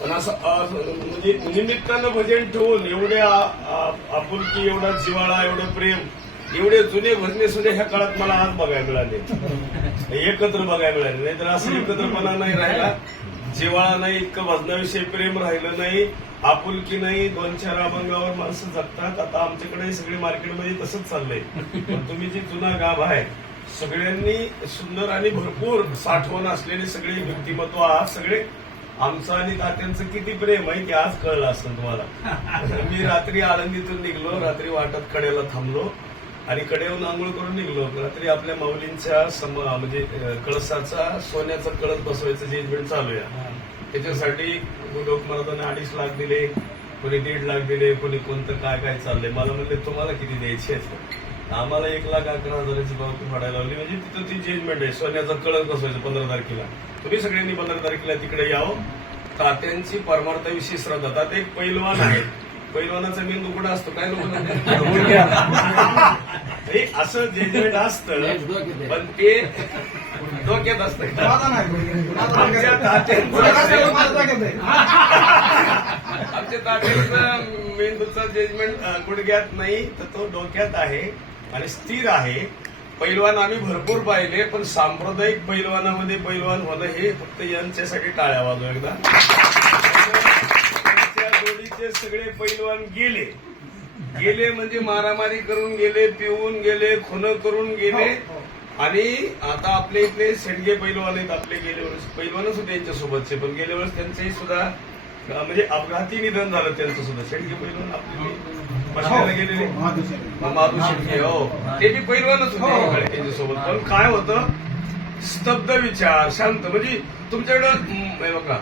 पण असं म्हणजे निमित्तानं भजन ठेवून एवढ्या आपुलकी एवढा जिवाळा एवढं प्रेम एवढे जुने भजने सुद्धा ह्या काळात मला आज बघायला मिळाले. एकत्र बघायला मिळाले. नाहीतर असं एकत्रपणा नाही राहिला. जिवाळा नाही इतकं भजनाविषयी प्रेम राहिलं नाही आपुलकी नाही दोन चार अभंगावर माणसं जगतात. आता आमच्याकडे सगळे मार्केटमध्ये तसंच चाललंय. पण तुम्ही जी जुना गाव आहे सगळ्यांनी सुंदर आणि भरपूर साठवण असलेले सगळे व्यक्तिमत्व आहात सगळे आमचं आणि तात्यांचं किती प्रेम आहे ते आज कळलं असतं तुम्हाला. मी रात्री आळंदीतून निघलो रात्री वाटत कड्याला थांबलो आणि कड्यावरून आंघोळ करून निघलो. रात्री आपल्या माऊलींच्या सम म्हणजे कळसाचा सोन्याचा कळस बसवायचं जजमेंट चालू आहे. त्याच्यासाठी लोक महाराजांना अडीच लाख दिले कोणी दीड लाख दिले कोणी कोणतं काय काय चाललंय. मला म्हणले तुम्हाला किती द्यायचे आम्हाला एक लाख अकरा हजाराची पावती फाडायला लावली म्हणजे तिथं ती जजमेंट आहे. सोन्याचा कळस बसवायचं पंधरा तारखेला. तुम्ही सगळ्यांनी पंधरा तारखेला तिकडे यावं तात्यांची परमार्थाविषयी श्रद्धा. तात्या एक पैलवान आहे पैलवानाचा मेंदू कुठं असतो. काय लोक हे असं जजमेंट असतं पण ते डोक्यात असतं. आमच्या तात्यांचं मेंदूचं जजमेंट गुडघ्यात नाही तर तो डोक्यात आहे. आणि स्थिर आहे. पैलवान आम्ही भरपूर पाहिले पण सांप्रदायिक पैलवानामध्ये पैलवान होणं हे फक्त यांच्यासाठी टाळ्या वाजव एकदा. जोडीचे सगळे पैलवान गेले. गेले म्हणजे मारामारी करून गेले पिऊन गेले खुन करून गेले. आणि आता आपले इथले शेडगे पैलवान आहेत आपले गेले वेळेस. पैलवानच होते यांच्यासोबतचे पण गेल्या वेळेस त्यांचंही सुद्धा म्हणजे अपघाती निधन झालं त्यांचं सुद्धा. शेडगे पैलवान आपले गेलेले माधू शेडगे हो ते बी पैलवानच होते. एकीकडे त्यांच्यासोबत. पण काय होतं? स्तब्ध विचार शांत. म्हणजे तुमच्याकडं हे बघा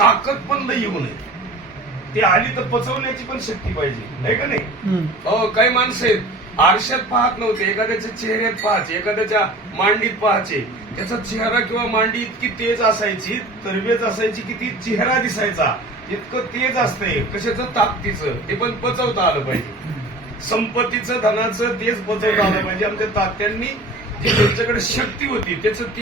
ताकद पण लई येऊ नये. ती आली तर पचवण्याची पण शक्ती पाहिजे. आहे का नाही? हो काही माणसं आहेत आरशात पाहत नव्हते. एखाद्याच्या चेहऱ्यात पाहायचे एखाद्याच्या मांडीत पाहायचे. त्याचा चेहरा किंवा मांडी इतकी तेज असायची तरबेज असायची की ती चेहरा दिसायचा. इतकं तेज असतंय. कशाचं? ताकदीचं. ते पण पचवता आलं पाहिजे. संपत्तीचं धनाचं तेच पचवता आलं पाहिजे. आमच्या तात्यांनी त्यांच्याकडे शक्ती होती त्याचं